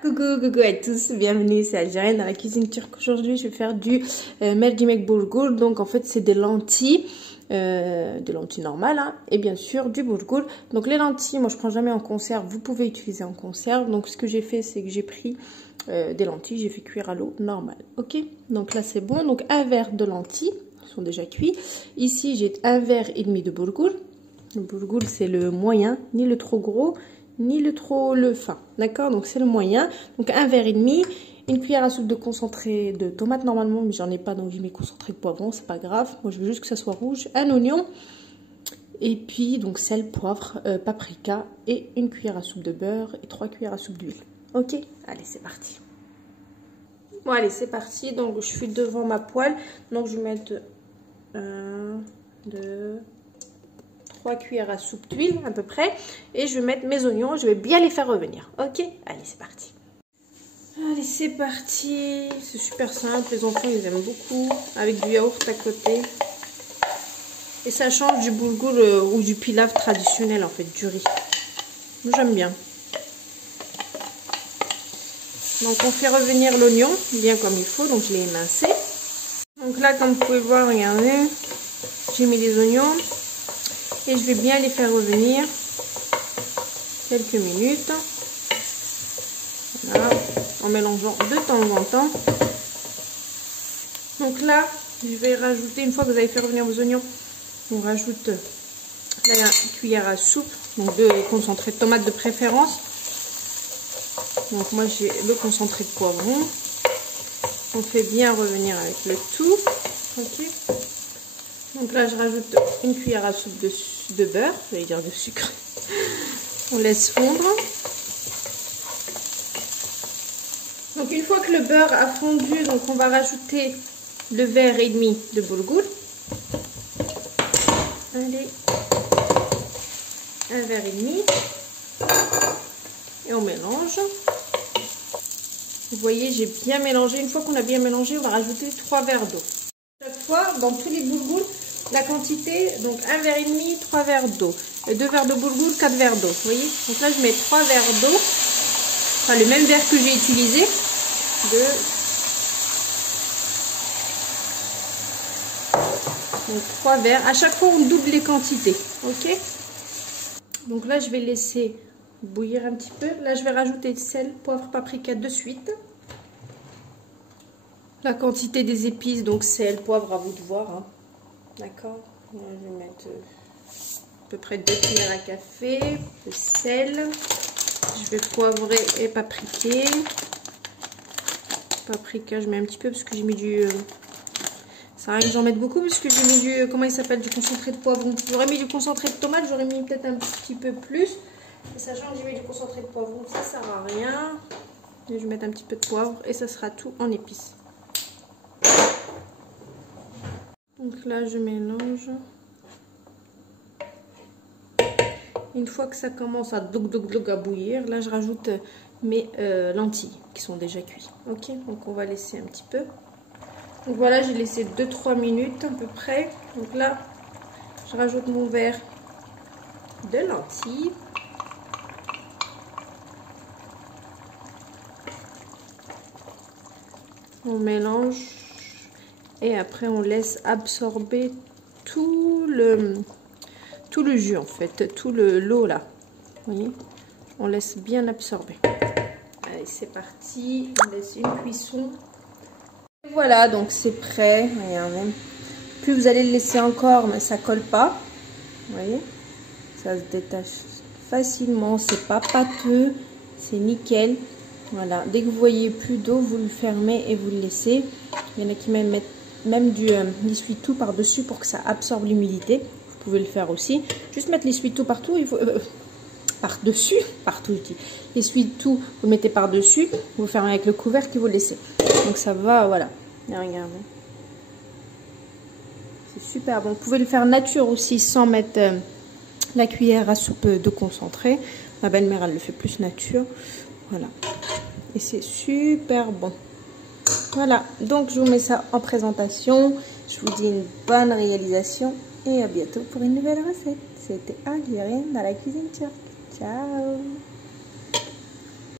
Coucou à tous, bienvenue, c'est Algérienne dans la cuisine turque. Aujourd'hui, je vais faire du mercimek bulgur. Donc en fait, c'est des lentilles normales, hein, et bien sûr du bulgur. Donc les lentilles, moi je prends jamais en conserve, vous pouvez utiliser en conserve. Donc ce que j'ai fait, c'est que j'ai pris des lentilles, j'ai fait cuire à l'eau normale. Ok, donc là c'est bon. Donc un verre de lentilles, ils sont déjà cuits. Ici j'ai un verre et demi de bulgur. Le bulgur c'est le moyen, ni le trop gros ni le fin, d'accord? Donc c'est le moyen. Donc un verre et demi, une cuillère à soupe de concentré de tomate normalement, mais j'en ai pas, donc j'ai mis concentré de poivron, c'est pas grave. Moi je veux juste que ça soit rouge. Un oignon, et puis donc sel, poivre, paprika, et une cuillère à soupe de beurre et 3 cuillères à soupe d'huile. Ok, allez c'est parti. Bon allez c'est parti. Donc je suis devant ma poêle, donc je vais mettre 1, 2, 3 cuillères à soupe d'huile à peu près, et je vais mettre mes oignons, je vais bien les faire revenir. Ok, allez c'est parti. Allez c'est parti, c'est super simple, les enfants ils aiment beaucoup, avec du yaourt à côté, et ça change du bulgur ou du pilaf traditionnel en fait, du riz. J'aime bien. Donc on fait revenir l'oignon bien comme il faut, donc je l'ai émincé. Donc là comme vous pouvez voir, regardez, j'ai mis les oignons. Et je vais bien les faire revenir quelques minutes. Voilà, en mélangeant de temps en temps. Donc là, je vais rajouter, une fois que vous avez fait revenir vos oignons, on rajoute la cuillère à soupe, donc de concentré de tomate de préférence. Donc moi j'ai le concentré de poivron. On fait bien revenir avec le tout. Ok. Donc là, je rajoute une cuillère à soupe de beurre, j'allais dire de sucre. On laisse fondre. Donc une fois que le beurre a fondu, donc on va rajouter le verre et demi de bulgur. Allez, un verre et demi. Et on mélange. Vous voyez, j'ai bien mélangé. Une fois qu'on a bien mélangé, on va rajouter 3 verres d'eau. Chaque fois, dans tous les bulgurs, la quantité, donc 1 verre et demi, 3 verres d'eau. 2 verres de bulgur, 4 verres d'eau. Vous voyez? Donc là, je mets 3 verres d'eau. Enfin, le même verre que j'ai utilisé. Donc 3 verres. À chaque fois, on double les quantités. Ok? Donc là, je vais laisser bouillir un petit peu. Là, je vais rajouter sel, poivre, paprika de suite. La quantité des épices, donc sel, poivre, à vous de voir. Hein. D'accord? Je vais mettre à peu près 2 cuillères à café de sel. Je vais poivrer et papriquer. Paprika, je mets un petit peu parce que j'ai mis du... ça arrive que j'en mette beaucoup parce que j'ai mis du... comment il s'appelle? Du concentré de poivron. J'aurais mis du concentré de tomate, j'aurais mis peut-être un petit peu plus. Et sachant que j'ai mis du concentré de poivron, ça sert à rien. Et je vais mettre un petit peu de poivre et ça sera tout en épices. Donc là, je mélange. Une fois que ça commence à à bouillir, là, je rajoute mes lentilles qui sont déjà cuites. Ok, donc on va laisser un petit peu. Donc voilà, j'ai laissé 2-3 minutes à peu près. Donc là, je rajoute mon verre de lentilles. On mélange. Et après, on laisse absorber tout le jus, en fait, tout l'eau là. Vous voyez? On laisse bien absorber. Allez, c'est parti. On laisse une cuisson. Et voilà, donc c'est prêt. Regardez. Plus vous allez le laisser encore, mais ça colle pas. Vous voyez? Ça se détache facilement. C'est pas pâteux. C'est nickel. Voilà. Dès que vous voyez plus d'eau, vous le fermez et vous le laissez. Il y en a qui mettent même du l'essuie-tout par-dessus pour que ça absorbe l'humidité. Vous pouvez le faire aussi. Juste mettre l'essuie-tout partout. Il faut par-dessus, partout je dis. L'essuie-tout, vous le mettez par-dessus. Vous fermez avec le couvercle et vous le laissez. Donc ça va, voilà. Et regardez. C'est super bon. Vous pouvez le faire nature aussi sans mettre la cuillère à soupe de concentré. Ma belle-mère, elle le fait plus nature. Voilà. Et c'est super bon. Voilà, donc je vous mets ça en présentation. Je vous dis une bonne réalisation et à bientôt pour une nouvelle recette. C'était Algérienne dans la cuisine turque. Ciao!